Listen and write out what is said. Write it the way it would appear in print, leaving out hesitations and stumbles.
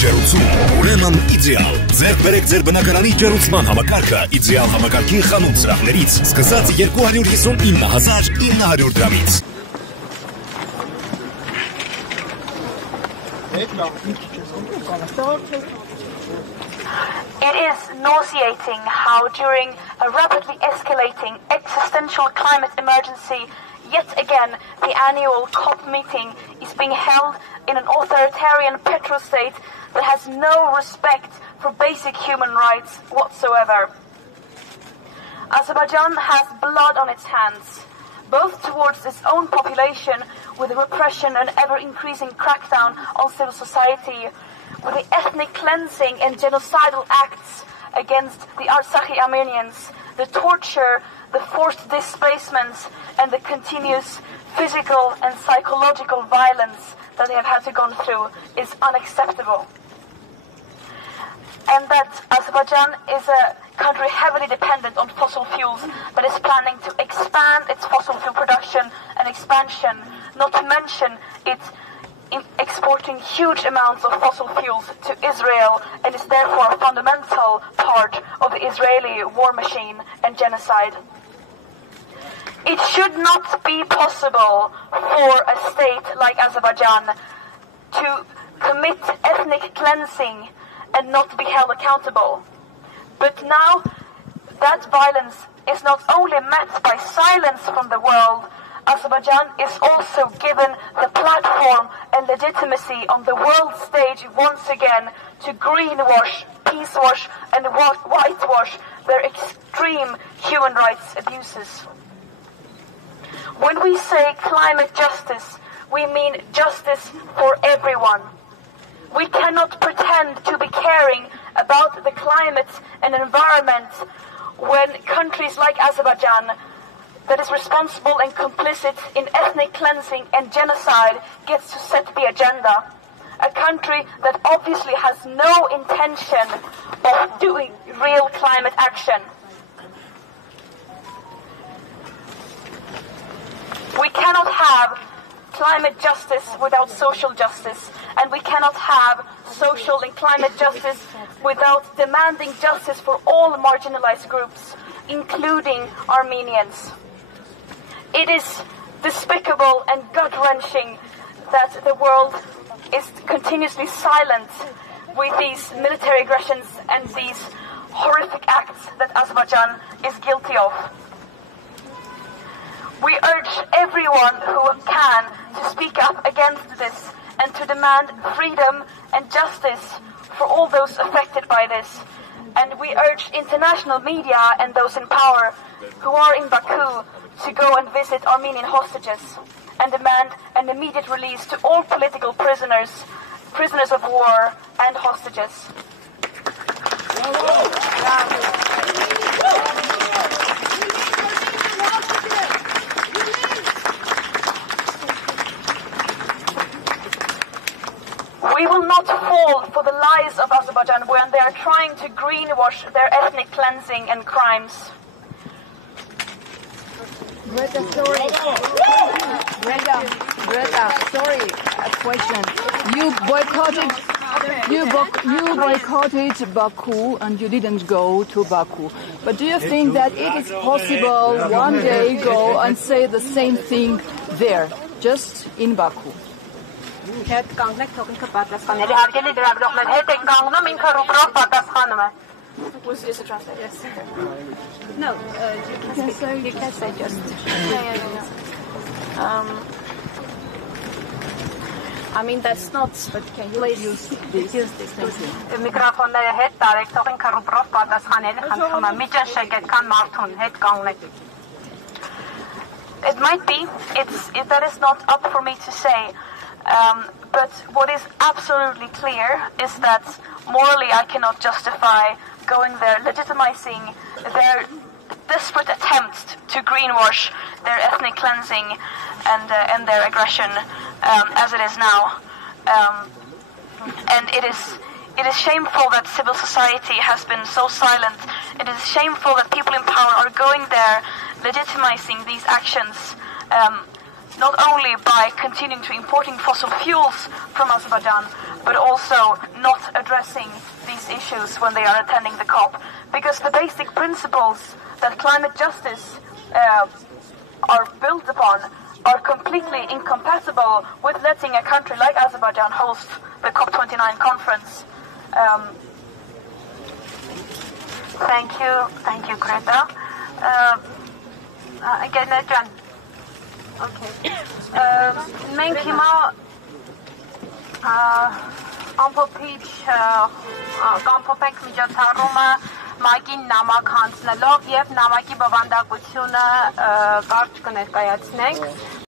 ջերուցում, ուրեմն իդեալ։ Ձեր բերեք ձեր բնակարանի ջերուցման համակարգը իդեալ համակարգի խանութ սրահներից, սկսած 259,900 դրամից։ It is nauseating how during a rapidly escalating existential climate emergency, yet again the annual COP meeting is being held in an authoritarian petrostate that has no respect for basic human rights whatsoever. Azerbaijan has blood on its hands, both towards its own population with the repression and ever-increasing crackdown on civil society, with the ethnic cleansing and genocidal acts against the Artsakhi Armenians, the torture, the forced displacements, and the continuous physical and psychological violence that they have had to go through is unacceptable. And that Azerbaijan is a country heavily dependent on fossil fuels that is planning to expand its fossil fuel production and expansion, not to mention it exporting huge amounts of fossil fuels to Israel, and is therefore a fundamental part of the Israeli war machine and genocide. It should not be possible for a state like Azerbaijan to commit ethnic cleansing and not be held accountable. But now that violence is not only met by silence from the world, Azerbaijan is also given the platform and legitimacy on the world stage once again to greenwash, peacewash and whitewash their extreme human rights abuses. When we say climate justice, we mean justice for everyone. We cannot pretend to be caring about the climate and environment when countries like Azerbaijan, that is responsible and complicit in ethnic cleansing and genocide, gets to set the agenda. A country that obviously has no intention of doing real climate action. We cannot have climate justice without social justice, and we cannot have social and climate justice without demanding justice for all marginalized groups, including Armenians. It is despicable and gut-wrenching that the world is continuously silent with these military aggressions and these horrific acts that Azerbaijan is guilty of. We urge everyone who can to speak up against this and to demand freedom and justice for all those affected by this. And we urge international media and those in power who are in Baku to go and visit Armenian hostages and demand an immediate release to all political prisoners, prisoners of war and hostages. We will not fall for the lies of Azerbaijan when they are trying to greenwash their ethnic cleansing and crimes. Greta, sorry. Greta, sorry. A question. You boycotted Baku and you didn't go to Baku. But do you think that it is possible one day go and say the same thing there, just in Baku? Հետ կանգնեք թող ինքը պատասխաներ։ Հարգելի լրագրողներ, հետ են կանգնում, ինքը ռուբրով պատասխանում է։ Was this a translate? Yes. No, you can say just. I mean that's not. But can you use this? Միկրոֆոնները հետ տարեք, թող ինքը ռուբրով պատասխաներ, խնդրում եմ։ Մի ճնշեք այդքան մարդուն, հետ կանգնեք։ It might be. That is not up for me to say. But what is absolutely clear is that morally I cannot justify going there, legitimizing their desperate attempts to greenwash their ethnic cleansing and their aggression as it is now. And it is shameful that civil society has been so silent. It is shameful that people in power are going there, legitimizing these actions. Not only by continuing to importing fossil fuels from Azerbaijan, but also not addressing these issues when they are attending the COP. Because the basic principles that climate justice are built upon are completely incompatible with letting a country like Azerbaijan host the COP29 conference. Thank you, Greta. Again, John. Okay. Մենք հիմա ամփոփենք միջոցառումը ՄԱԿ-ին նամակ հանձնելով եւ նամակի բովանդակությունը կարճ կներկայացնենք։